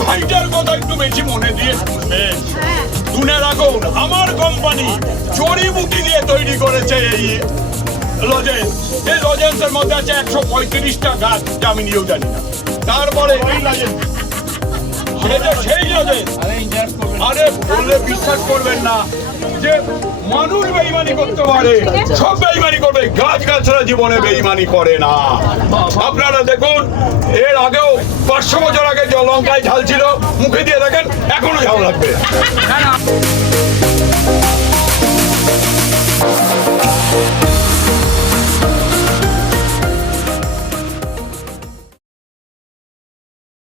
ভাইটার কথা একটু বেশি মনে দিয়ে শুনবেন। শুনে রাখুন, আমার কোম্পানি জড়িবুটি দিয়ে তৈরি করেছে এই লজেন্স। এই লজেন্সের মধ্যে আছে 135টা গাছ, আমি নিয়েও জানি না। তারপরে এই লজেন্স, সেই লজেন্স, আরে বললে বিশ্বাস করবেন না যে মানুষ বেইমানি করতে পারে, সব বেইমানি করবে, গাছ গাছরা জীবনে বেইমানি করে না। আপনারা দেখুন, এর আগেও 500 বছর আগে লঙ্কায় ঝাল ছিল, মুখে দিয়ে দেখেন এখনো ঝাল লাগবে।